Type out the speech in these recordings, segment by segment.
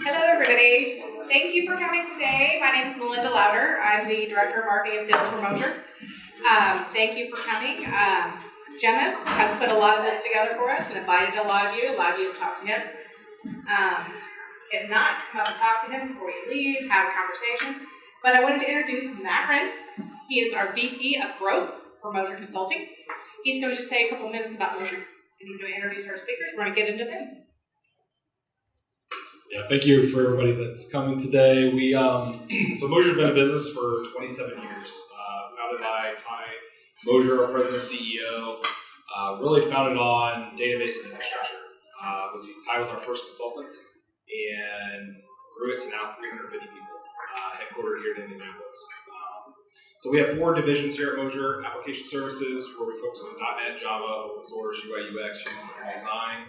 Hello, everybody. Thank you for coming today. My name is Melinda Louder. I'm the Director of Marketing and Sales for Moser. Thank you for coming. Gemmis has put a lot of this together for us and invited a lot of you to talk to him. If not, come talk to him before you leave, have a conversation. But I wanted to introduce Matt Wren. He is our VP of Growth for Moser Consulting. He's going to just say a couple minutes about Moser, and he's going to introduce our speakers. We're going to get into them. Yeah, thank you for everybody that's coming today. So Moser's been in business for 27 years. Founded by Ty Moser, our president and CEO. Really founded on database and infrastructure. Ty was our first consultant and grew it to now 350 people, headquartered here in Indianapolis. So we have 4 divisions here at Moser: application services, where we focus on .NET, Java, open source, UI, UX, and design.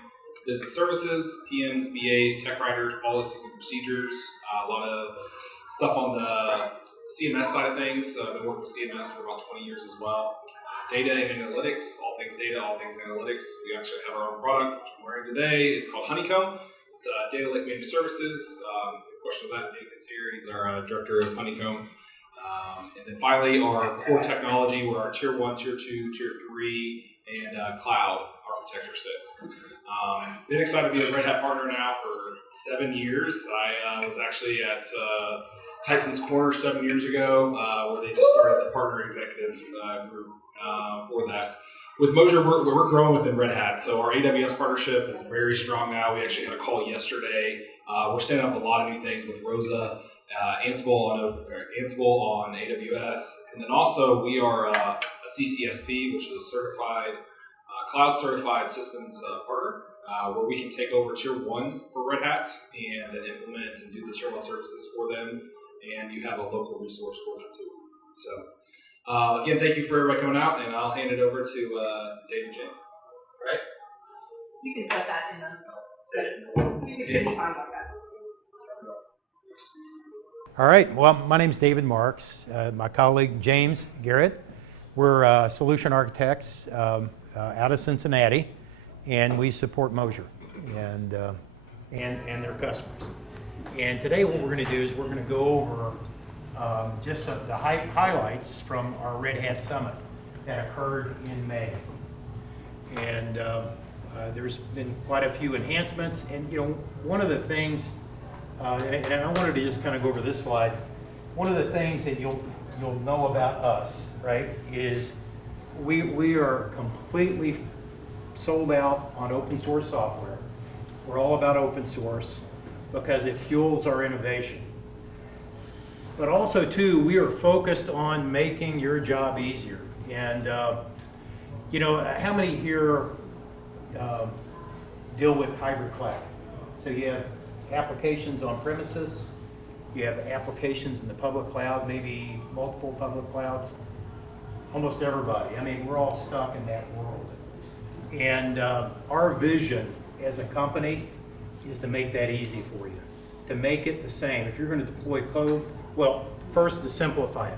Business services, PMs, BAs, tech writers, policies and procedures, a lot of stuff on the CMS side of things. I've been working with CMS for about 20 years as well. Data and analytics, all things data, all things analytics. We actually have our own product, which I'm wearing today. It's called Honeycomb. It's Data Lake Managed Services. Question of that, Nathan's here. He's our director of Honeycomb. And then finally, our core technology, where our tier 1, tier 2, tier 3, and cloud architecture sits. Been excited to be a Red Hat partner now for 7 years. I was actually at Tyson's Corner 7 years ago, where they just started the partner executive group for that. With Moser, we're growing within Red Hat, so our AWS partnership is very strong now. We actually had a call yesterday. We're setting up a lot of new things with Rosa, Ansible on AWS, and then also we are a CCSP, which is a certified cloud certified systems partner, where we can take over tier 1 for Red Hat and then implement and do the tier 1 services for them, and you have a local resource for that too. So again, thank you for everybody coming out, and I'll hand it over to David James. All right? You can set that in the You should be fine about that. All right, well, my name's David Marks. My colleague James Garrett. We're solution architects out of Cincinnati, and we support Moser and their customers. And today what we're going to do is we're going to go over just the highlights from our Red Hat Summit that occurred in May. And there's been quite a few enhancements, and one of the things, and I wanted to just kind of go over this slide. One of the things that you'll know about us, right, is we are completely sold out on open source software. We're all about open source because it fuels our innovation. But also too, we are focused on making your job easier. And how many here deal with hybrid cloud? So you have applications on premises, you have applications in the public cloud, maybe multiple public clouds. Almost everybody. I mean, we're all stuck in that world. And our vision as a company is to make that easy for you, to make it the same. If you're going to deploy code, well, first to simplify it,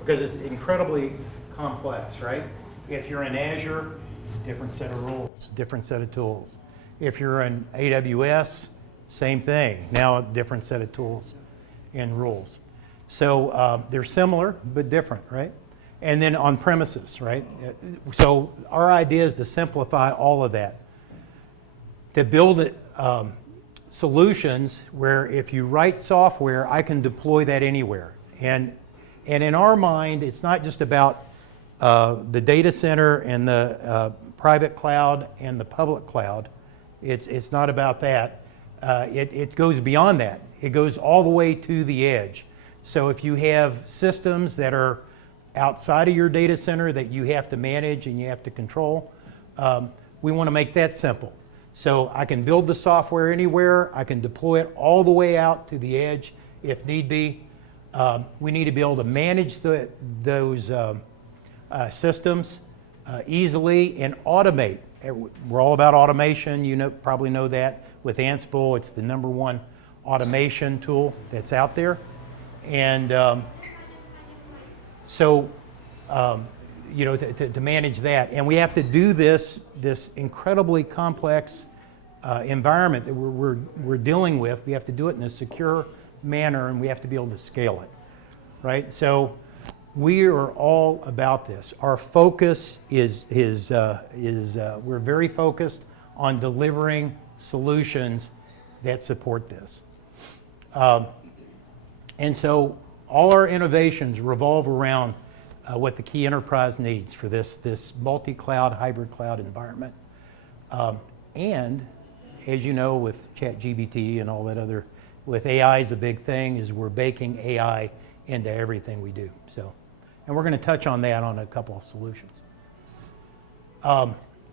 because it's incredibly complex, right? If you're in Azure, different set of rules, different set of tools. If you're in AWS, same thing. Now a different set of tools and rules. So they're similar, but different, right? And then on premises, right? So our idea is to simplify all of that, to build solutions where if you write software, I can deploy that anywhere. And in our mind, it's not just about the data center and the private cloud and the public cloud. It's not about that. It goes beyond that. It goes all the way to the edge. So if you have systems that are outside of your data center that you have to manage and you have to control, we want to make that simple. So I can build the software anywhere. I can deploy it all the way out to the edge if need be. We need to be able to manage those systems easily and automate. We're all about automation. You probably know that with Ansible. It's the #1 automation tool that's out there. And to manage that. And we have to do this incredibly complex environment that we're dealing with, we have to do it in a secure manner, and we have to be able to scale it, right? So we are all about this. Our focus is we're very focused on delivering solutions that support this. And so all our innovations revolve around what the key enterprise needs for this multi-cloud, hybrid cloud environment. And as you know, with ChatGPT and all that other, with AI is a big thing, is we're baking AI into everything we do. So, and we're going to touch on that on a couple of solutions.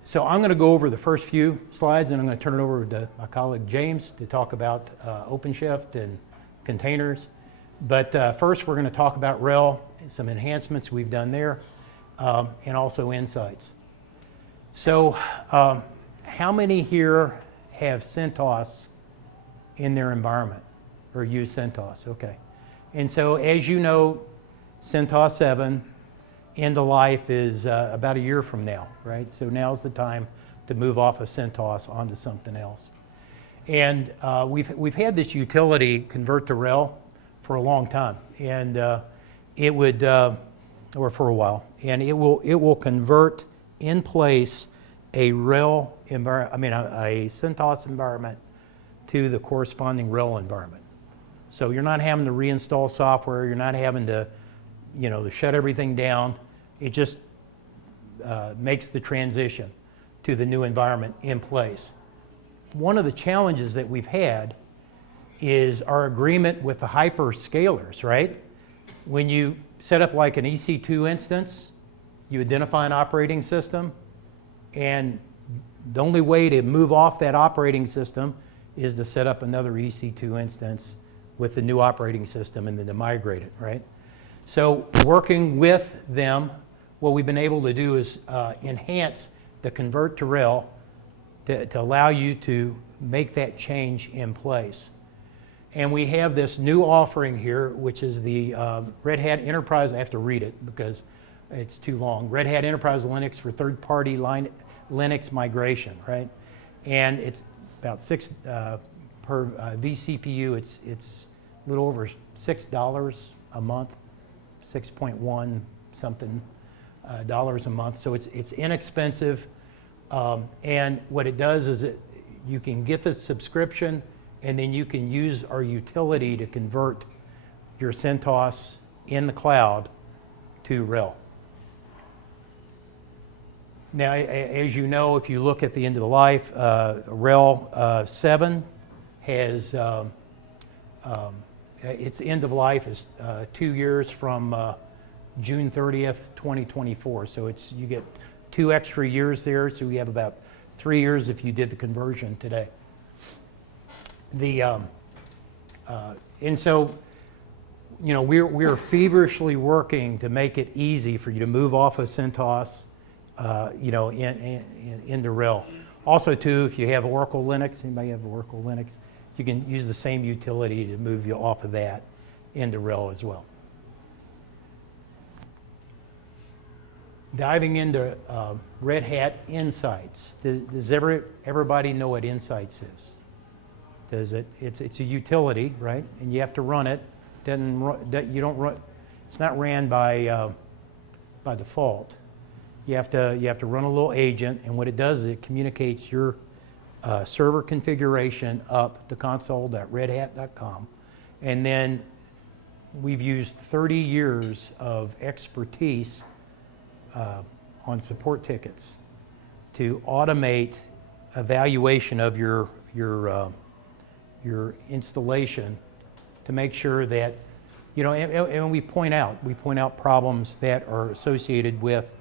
So I'm going to go over the first few slides, and I'm going to turn it over to my colleague James to talk about OpenShift and containers. But first, we're going to talk about RHEL, some enhancements we've done there, and also insights. So how many here have CentOS in their environment or use CentOS? Okay. And so as you know, CentOS 7 end of life is about a year from now, right? So now's the time to move off of CentOS onto something else. And we've had this utility convert to RHEL for a long time, and it would, or for a while, and it will convert in place a RHEL environment, I mean a CentOS environment to the corresponding RHEL environment. So you're not having to reinstall software, you're not having to, to shut everything down. It just makes the transition to the new environment in place. One of the challenges that we've had is our agreement with the hyperscalers, right? When you set up like an EC2 instance, you identify an operating system, and the only way to move off that operating system is to set up another EC2 instance with the new operating system and then to migrate it, right? So working with them, what we've been able to do is enhance the convert to RHEL to allow you to make that change in place. And we have this new offering here, which is the Red Hat Enterprise. I have to read it because it's too long. Red Hat Enterprise Linux for third-party Linux migration, right? And it's about per vCPU. It's a little over $6 a month, 6.1 something dollars a month. So it's inexpensive. And what it does is you can get the subscription, and then you can use our utility to convert your CentOS in the cloud to RHEL. Now, as you know, if you look at the end of the life, RHEL 7 has, its end of life is 2 years from June 30th, 2024. So you get 2 extra years there, so we have about 3 years if you did the conversion today. And so, we're feverishly working to make it easy for you to move off of CentOS, into RHEL. Also, too, if you have Oracle Linux, anybody have Oracle Linux, you can use the same utility to move you off of that into RHEL as well. Diving into Red Hat Insights. Does everybody know what Insights is? It's a utility, right? And you have to run it. It's not ran by default. You have to run a little agent, and what it does is it communicates your server configuration up to console.redhat.com, and then we've used 30 years of expertise on support tickets to automate evaluation of your installation to make sure that, and we point out problems that are associated with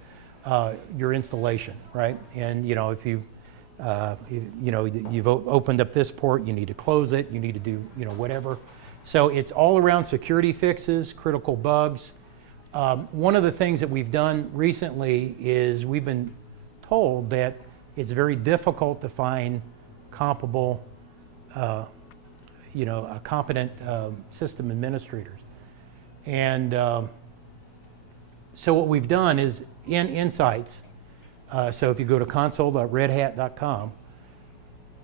your installation, right? And if you've opened up this port, you need to close it, you need to do whatever. So it's all around security fixes, critical bugs. One of the things that we've done recently is we've been told that it's very difficult to find comparable competent system administrators. And so what we've done is in Insights, so if you go to console.redhat.com,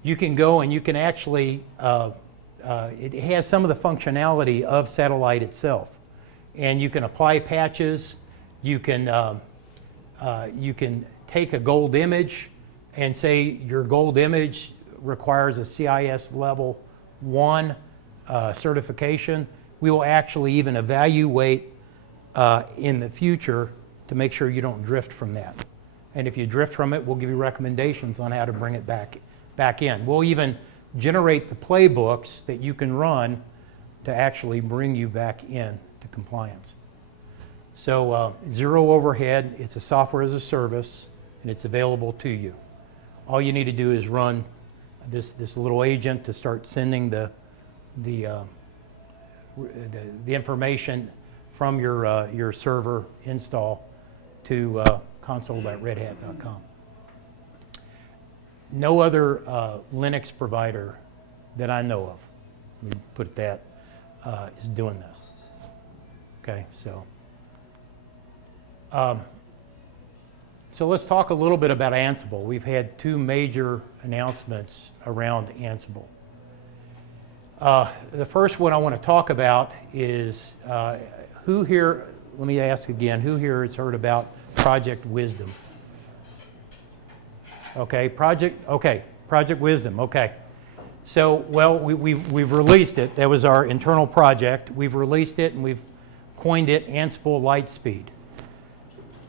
you can go and you can actually, it has some of the functionality of satellite itself. And you can apply patches, you can take a gold image and say your gold image requires a CIS level 1 certification. We will actually even evaluate in the future to make sure you don't drift from that. And if you drift from it, we'll give you recommendations on how to bring it back in. We'll even generate the playbooks that you can run to actually bring you back in to compliance. So zero overhead, it's a software as a service, and it's available to you. All you need to do is run this little agent to start sending the information from your server install to console.redhat.com. No other Linux provider that I know of, let me put that, is doing this. Okay, so let's talk a little bit about Ansible. We've had 2 major announcements around Ansible. The first one I want to talk about is who here, let me ask again, who here has heard about Project Wisdom? Okay, Project Wisdom, okay. So, well, we've released it. That was our internal project. We've released it and we've coined it Ansible Lightspeed.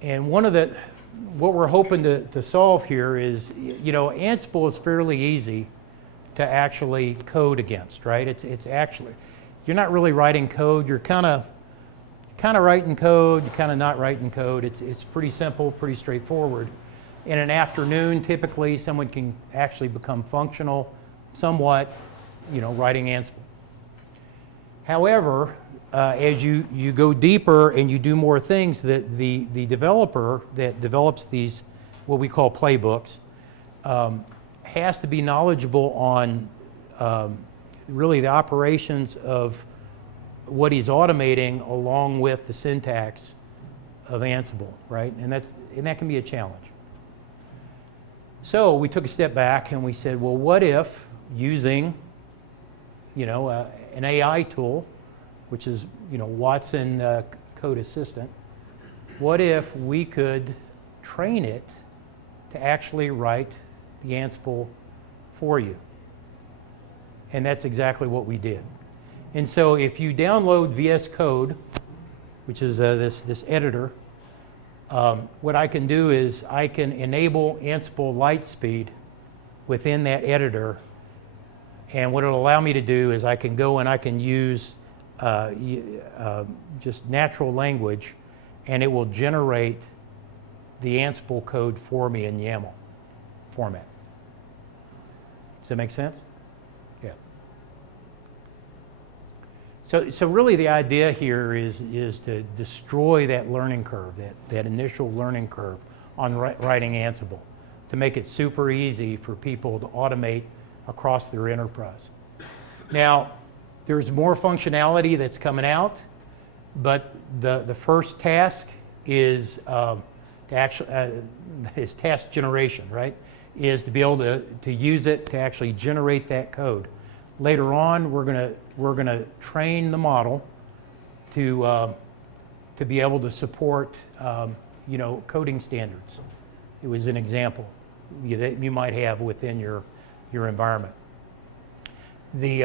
And what we're hoping to solve here is, Ansible is fairly easy to actually code against, right? It's actually, you're not really writing code. You're kind of writing code, you're kind of not writing code. It's pretty simple, pretty straightforward. In an afternoon, typically, someone can actually become functional somewhat, writing Ansible. However, as you go deeper and you do more things, that the developer that develops these, what we call playbooks, has to be knowledgeable on really the operations of what he's automating along with the syntax of Ansible, right? And that can be a challenge. So we took a step back and we said, well, what if using, an AI tool, which is, Watson Code Assistant, what if we could train it to actually write the Ansible for you? And that's exactly what we did. And so if you download VS Code, which is this editor, what I can do is I can enable Ansible Lightspeed within that editor. And what it'll allow me to do is I can go and I can use just natural language, and it will generate the Ansible code for me in YAML format. Does that make sense? Yeah. So really the idea here is to destroy that learning curve, that initial learning curve on writing Ansible, to make it super easy for people to automate across their enterprise. Now, there's more functionality that's coming out, but the first task is is task generation, right? Is to be able to use it to actually generate that code. Later on, we're gonna train the model to be able to support coding standards. It was an example that you might have within your environment. See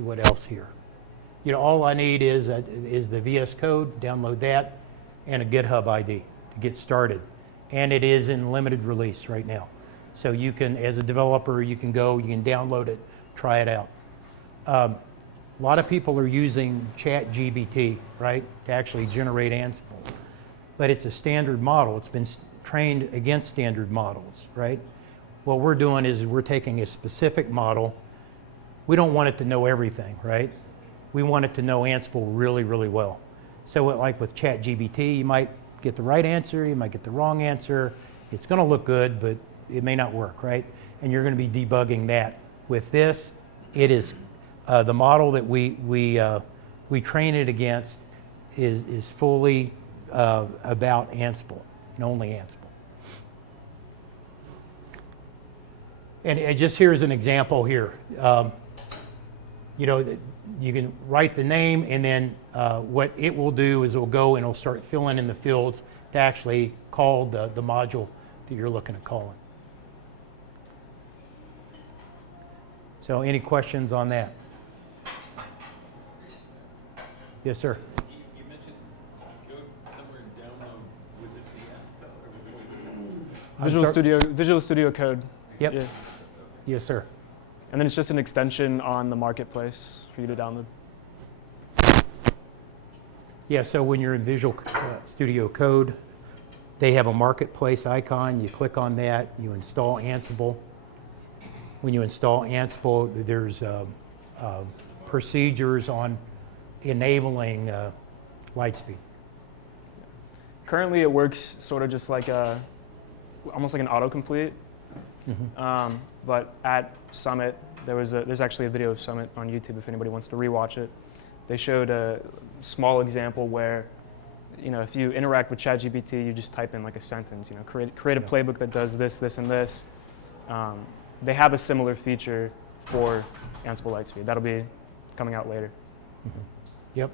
what else here. All I need is the VS Code, download that, and a GitHub ID to get started. And it is in limited release right now. So you can, as a developer, you can download it, try it out. A lot of people are using ChatGPT, right, to actually generate Ansible. But it's a standard model. It's been trained against standard models, right? What we're doing is we're taking a specific model. We don't want it to know everything, right? We want it to know Ansible really, really well. So like with ChatGPT, you might get the right answer, you might get the wrong answer. It's going to look good, but it may not work, right? And you're going to be debugging that. With this, it is the model that we train it against is fully about Ansible and only Ansible. And just here's an example here. You know, you can write the name, and then what it will do is it will go and it'll start filling in the fields to actually call the module that you're looking at calling. So any questions on that? Yes, sir. You mentioned go somewhere and download with it the app code or Visual Studio Code. Yep. Yeah. Yes, sir. And then it's just an extension on the marketplace for you to download. Yeah, so when you're in Visual Studio Code, they have a marketplace icon. You click on that, you install Ansible. When you install Ansible, there's procedures on enabling Lightspeed. Currently, it works sort of just like almost like an autocomplete. But at Summit, there's actually a video of Summit on YouTube if anybody wants to rewatch it. They showed a small example where, you know, if you interact with ChatGPT, you just type in like a sentence, you know, create a playbook that does this, this, and this. They have a similar feature for Ansible Lightspeed. That'll be coming out later. Yep.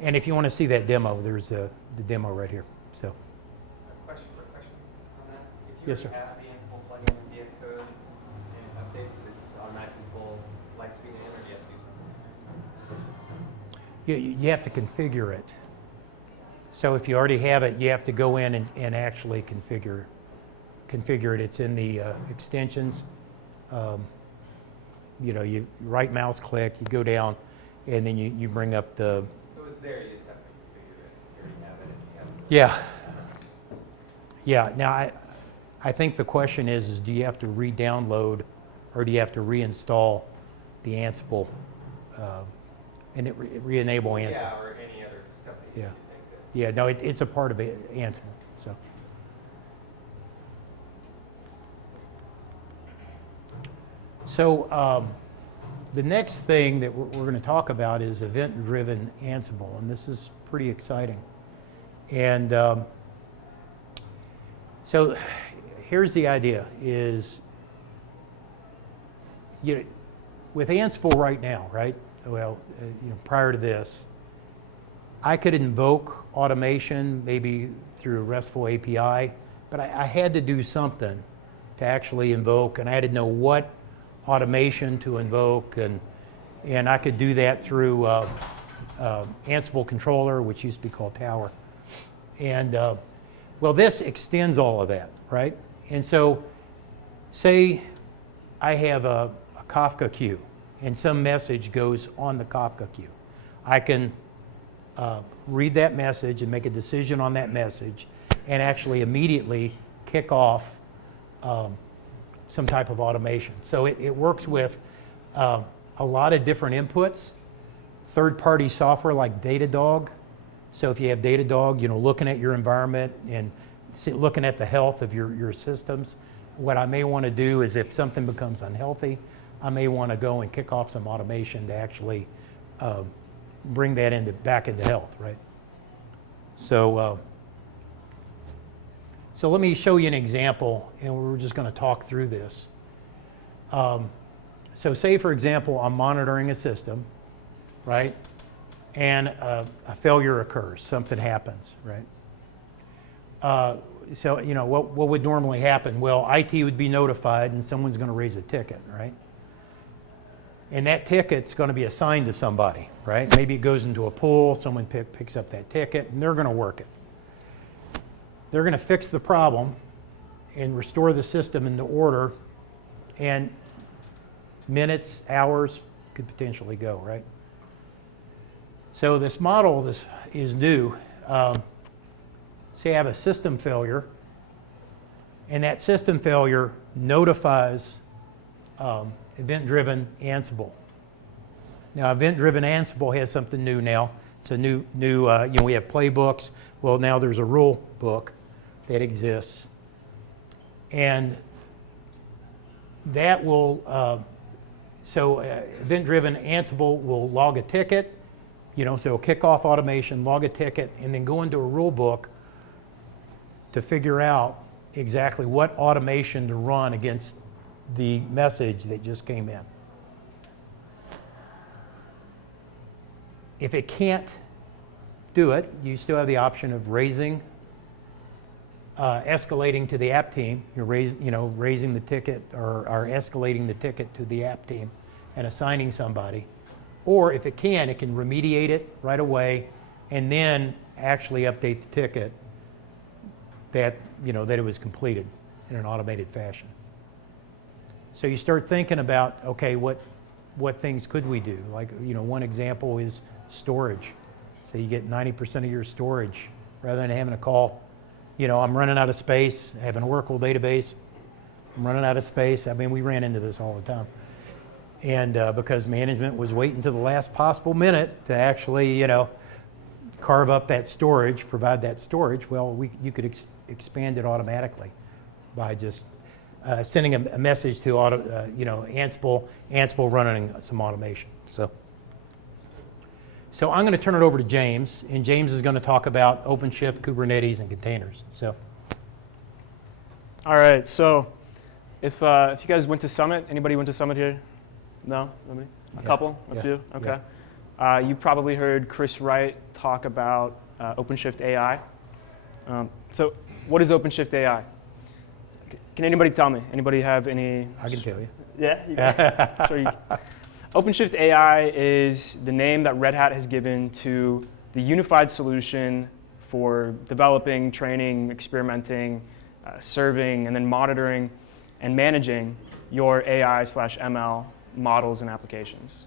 And if you want to see that demo, there's the demo right here. So. Question on that. If you Yes, already sir. have the Ansible plugin in VS Code and it updates it, just automatically pull Lightspeed in, or do you have to do something? You have to configure it. So if you already have it, you have to go in and actually configure it. It's in the extensions. You know, you right mouse click, you go down, and then you bring up the. So it's there, you just have to configure it. You already have it and you have to. Yeah. Yeah. Now I think the question is do you have to re-download or do you have to reinstall the Ansible and re-enable Ansible? Yeah, or any other stuff that you Yeah. think that. Yeah, no, it's a part of Ansible. So the next thing that we're going to talk about is event-driven Ansible, and this is pretty exciting. And so here's the idea: is with Ansible right now, right? Well, prior to this, I could invoke automation maybe through a RESTful API, but I had to do something to actually invoke, and I had to know what automation to invoke, and I could do that through Ansible controller, which used to be called Tower. And well, this extends all of that, right? And so say I have a Kafka queue, and some message goes on the Kafka queue. I can read that message and make a decision on that message and actually immediately kick off some type of automation. So it works with a lot of different inputs, third-party software like Datadog. So if you have Datadog, looking at your environment and looking at the health of your systems, what I may want to do is if something becomes unhealthy, I may want to go and kick off some automation to actually bring that back into health, right? So let me show you an example, and we're just going to talk through this. So say, for example, I'm monitoring a system, right? And a failure occurs, something happens, right? So what would normally happen? Well, IT would be notified, and someone's going to raise a ticket, right? And that ticket's going to be assigned to somebody, right? Maybe it goes into a pool, someone picks up that ticket, and they're going to work it. They're going to fix the problem and restore the system into order, and minutes, hours could potentially go, right? So this model is new. Say I have a system failure, and that system failure notifies event-driven Ansible. Now, event-driven Ansible has something new now. It's a new we have playbooks. Well, now there's a rule book that exists. And that will, event-driven Ansible will log a ticket, so it'll kick off automation, log a ticket, and then go into a rule book to figure out exactly what automation to run against the message that just came in. If it can't do it, you still have the option of escalating to the app team. You're raising the ticket or escalating the ticket to the app team and assigning somebody. Or if it can remediate it right away and then actually update the ticket that it was completed in an automated fashion. So you start thinking about, okay, what things could we do? Like, one example is storage. So you get 90% of your storage rather than having to call, I'm running out of space, I have an Oracle database, I'm running out of space. I mean, we ran into this all the time. And because management was waiting to the last possible minute to actually, carve up that storage, provide that storage, well, you could expand it automatically by just sending a message to Ansible running some automation. So I'm going to turn it over to James, and James is going to talk about OpenShift, Kubernetes, and containers. So, All right, so if you guys went to Summit, anybody went to Summit here? No? Nobody? A couple? A few? Okay. You probably heard Chris Wright talk about OpenShift AI. So what is OpenShift AI? Can anybody tell me? Anybody have any? I can tell you. Yeah? You can. Sure you can. OpenShift AI is the name that Red Hat has given to the unified solution for developing, training, experimenting, serving, and then monitoring and managing your AI/ML models and applications.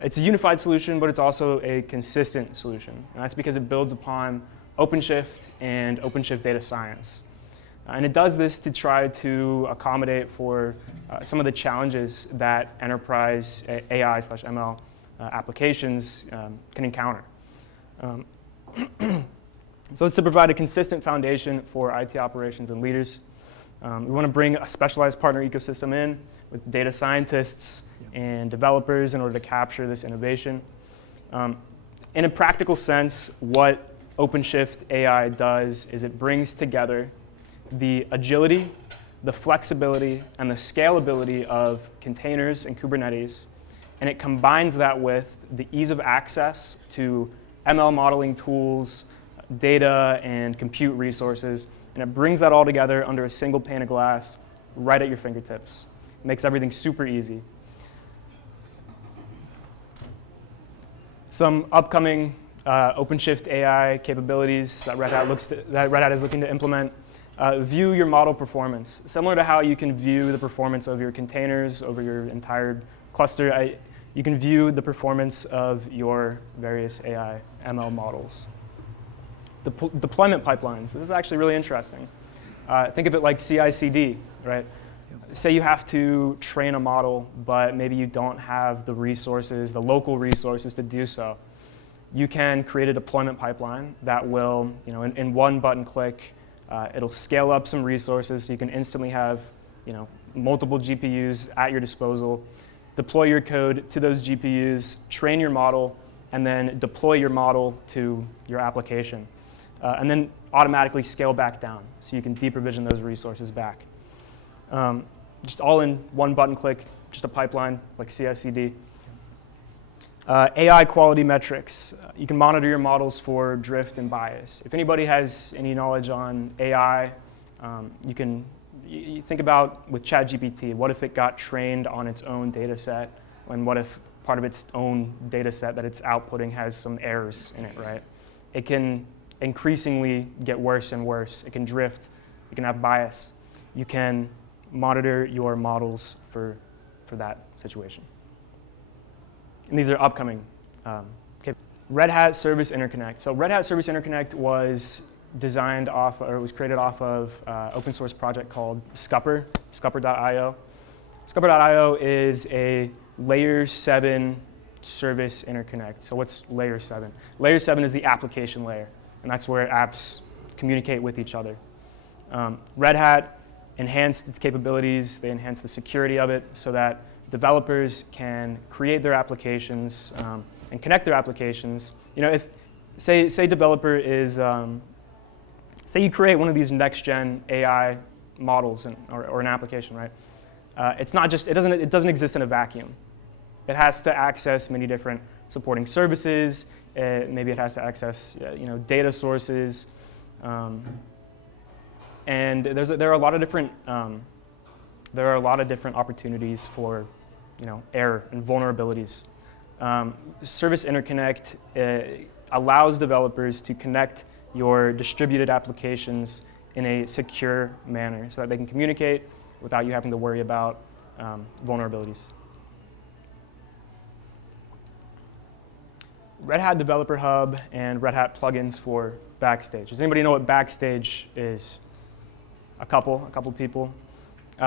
It's a unified solution, but it's also a consistent solution. And that's because it builds upon OpenShift and OpenShift Data Science. And it does this to try to accommodate for some of the challenges that enterprise AI/ML applications can encounter. So it's to provide a consistent foundation for IT operations and leaders. We want to bring a specialized partner ecosystem in with data scientists and developers in order to capture this innovation. In a practical sense, what OpenShift AI does is it brings together the agility, the flexibility, and the scalability of containers and Kubernetes, and it combines that with the ease of access to ML modeling tools, data, and compute resources, and it brings that all together under a single pane of glass right at your fingertips. It makes everything super easy. Some upcoming OpenShift AI capabilities that Red Hat is looking to implement. View your model performance. Similar to how you can view the performance of your containers over your entire cluster, you can view the performance of your various AI ML models. The deployment pipelines. This is actually really interesting. Think of it like CI/CD, right? Say you have to train a model, but maybe you don't have the resources, the local resources to do so. You can create a deployment pipeline that will, in one button click, it'll scale up some resources so you can instantly have, multiple GPUs at your disposal, deploy your code to those GPUs, train your model, and then deploy your model to your application. And then automatically scale back down so you can deprovision those resources back. Just all in one button click, just a pipeline like CI/CD. AI quality metrics. You can monitor your models for drift and bias. If anybody has any knowledge on AI, you think about with ChatGPT, what if it got trained on its own data set, and what if part of its own data set that it's outputting has some errors in it, right? It can increasingly get worse and worse. It can drift, it can have bias. You can monitor your models for that situation. And these are upcoming. Red Hat Service Interconnect. So Red Hat Service Interconnect was created off of open source project called Scupper, scupper.io. Scupper.io is a layer 7 service interconnect. So what's layer 7? Layer 7 is the application layer, and that's where apps communicate with each other. Red Hat enhanced its capabilities. They enhanced the security of it so that developers can create their applications and connect their applications. If say developer is say you create one of these next-gen AI models or an application, right? it's not just, it doesn't exist in a vacuum. It has to access many different supporting services. Maybe it has to access data sources. And there are a lot of different opportunities for error and vulnerabilities. Service Interconnect allows developers to connect your distributed applications in a secure manner so that they can communicate without you having to worry about vulnerabilities. Red Hat Developer Hub and Red Hat plugins for Backstage. Does anybody know what Backstage is? A couple people.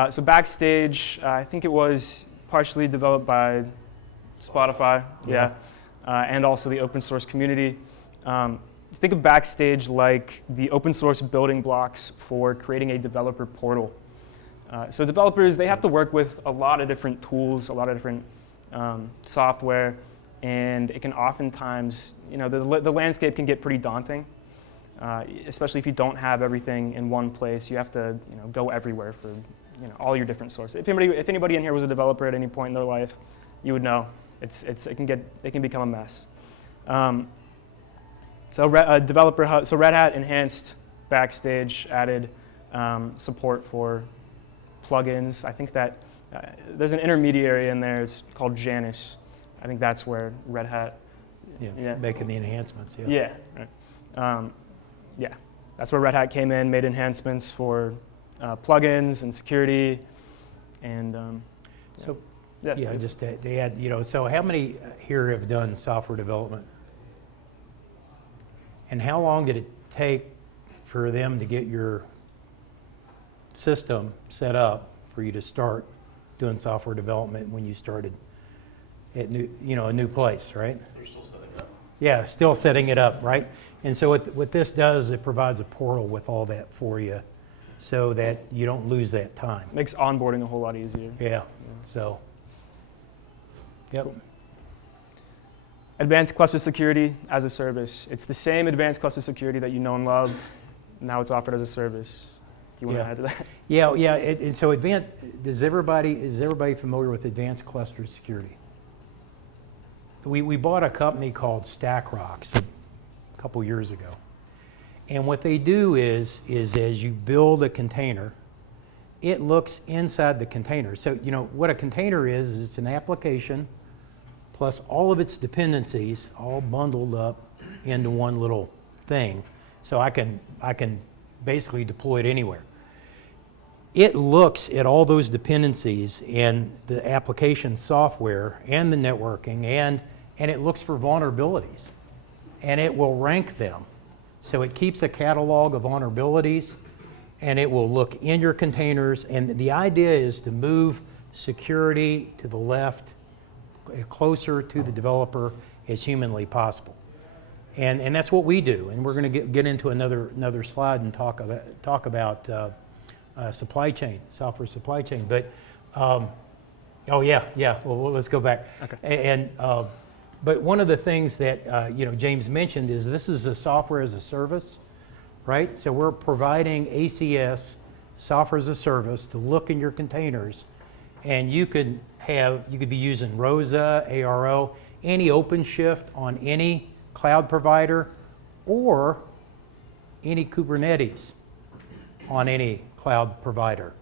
So Backstage, I think it was partially developed by Spotify, and also the open source community. Think of Backstage like the open source building blocks for creating a developer portal. So developers, they have to work with a lot of different tools, a lot of different software, and it can oftentimes, the landscape can get pretty daunting, especially if you don't have everything in one place. You have to go everywhere for all your different sources. If anybody in here was a developer at any point in their life, you would know it can become a mess. So Developer Hub, so Red Hat enhanced Backstage, added support for plugins. I think that there's an intermediary in there. It's called Janus. I think that's where Red Hat. Making the enhancements. Yeah. That's where Red Hat came in, made enhancements for plugins and security, and just to add, so how many here have done software development? And how long did it take for them to get your system set up for you to start doing software development when you started at a new place, right? They're still setting it up. Yeah, still setting it up, right? And so what this does, it provides a portal with all that for you so that you don't lose that time. Makes onboarding a whole lot easier. Yeah. So, yep. Advanced cluster security as a service. It's the same advanced cluster security that you know and love. Now it's offered as a service. Do you want to add to that? Yeah. And so advanced. Is everybody familiar with advanced cluster security? We bought a company called StackRox a couple years ago, and what they do is as you build a container, it looks inside the container. So what a container is it's an application plus all of its dependencies all bundled up into one little thing. So I can basically deploy it anywhere. It looks at all those dependencies and the application software and the networking and it looks for vulnerabilities and it will rank them. So it keeps a catalog of vulnerabilities and it will look in your containers, and the idea is to move security to the left, closer to the developer as humanly possible. And that's what we do, and we're going to get into another slide and talk about supply chain, software supply chain. But well, let's go back. Okay. But one of the things that James mentioned is this is a software as a service, right? So we're providing ACS, software as a service, to look in your containers, and you could be using ROSA, ARO, any OpenShift on any cloud provider, or any Kubernetes on any cloud provider,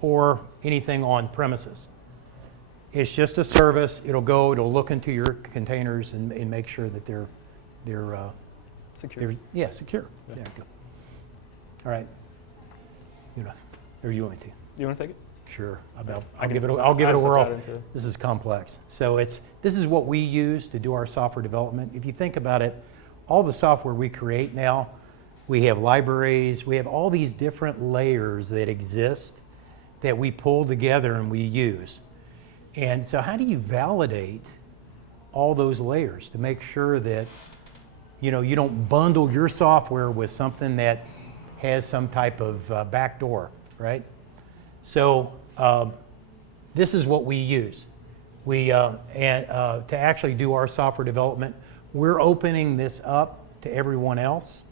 or anything on premises. It's just a service. It'll look into your containers and make sure that they're Secure. Secure. Yeah. There you go. All right. Or you want me to? You want to take it? Sure. I'll give it a whirl. Into... This is complex. So this is what we use to do our software development. If you think about it, all the software we create now, we have libraries, we have all these different layers that exist that we pull together and we use. And so how do you validate all those layers to make sure that you don't bundle your software with something that has some type of backdoor, right? So this is what we use. To actually do our software development, we're opening this up to everyone else.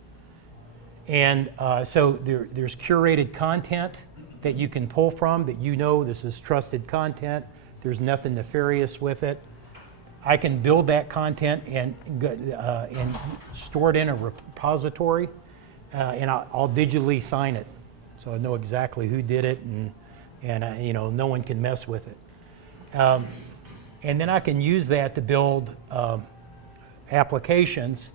And so there's curated content that you can pull from, that you know this is trusted content, there's nothing nefarious with it. I can build that content and store it in a repository, and I'll digitally sign it, so I know exactly who did it, and you know, no one can mess with it. And then I can use that to build applications,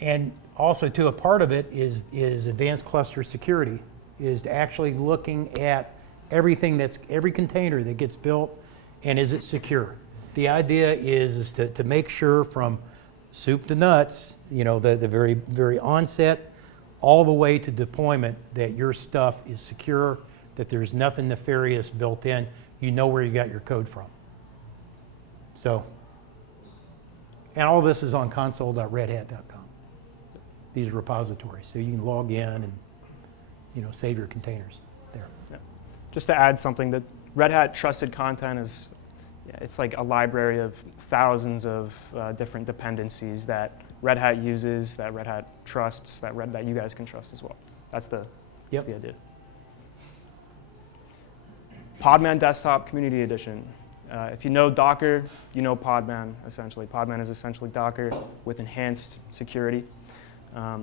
and also too, a part of it is advanced cluster security, is actually looking at everything every container that gets built, and is it secure? The idea is to make sure from soup to nuts, you know, the very, very onset, all the way to deployment, that your stuff is secure, that there's nothing nefarious built in, you know where you got your code from. So, and all this is on console.redhat.com. These are repositories, so you can log in and, you know, save your containers there. Yeah. Just to add something, that Red Hat trusted content is, it's like a library of thousands of different dependencies that Red Hat uses, that Red Hat trusts, that you guys can trust as well. That's the idea. Podman Desktop Community Edition. If you know Docker, you know Podman, essentially. Podman is essentially Docker with enhanced security.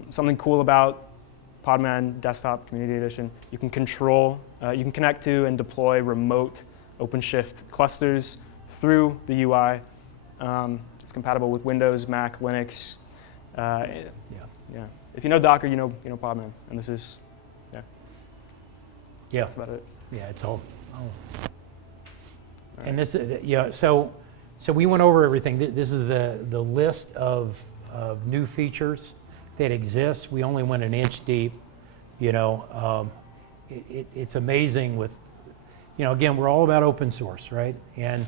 Something cool about Podman Desktop Community Edition, you can connect to and deploy remote OpenShift clusters through the UI. It's compatible with Windows, Mac, Linux. Yeah. If you know Docker, you know Podman, and this is, that's about it. Yeah, it's all. And this, so we went over everything. This is the list of new features that exist. We only went an inch deep. You know, it's amazing with, you know, again, we're all about open source, right? And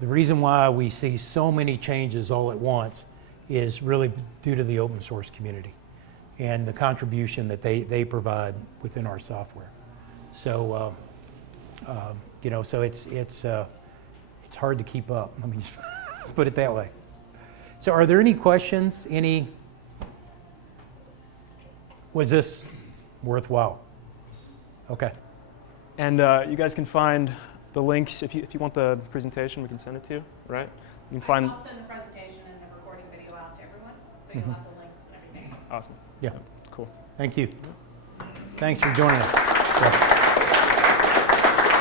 the reason why we see so many changes all at once is really due to the open source community and the contribution that they provide within our software. So, you know, so it's hard to keep up. Let me just put it that way. So, are there any questions? Was this worthwhile? Okay. And you guys can find the links if you want the presentation. We can send it to you, right? You can find. I'll send the presentation and the recording video out to everyone, so you'll have the links and everything. Awesome. Yeah. Cool. Thank you. Thanks for joining us. Yeah.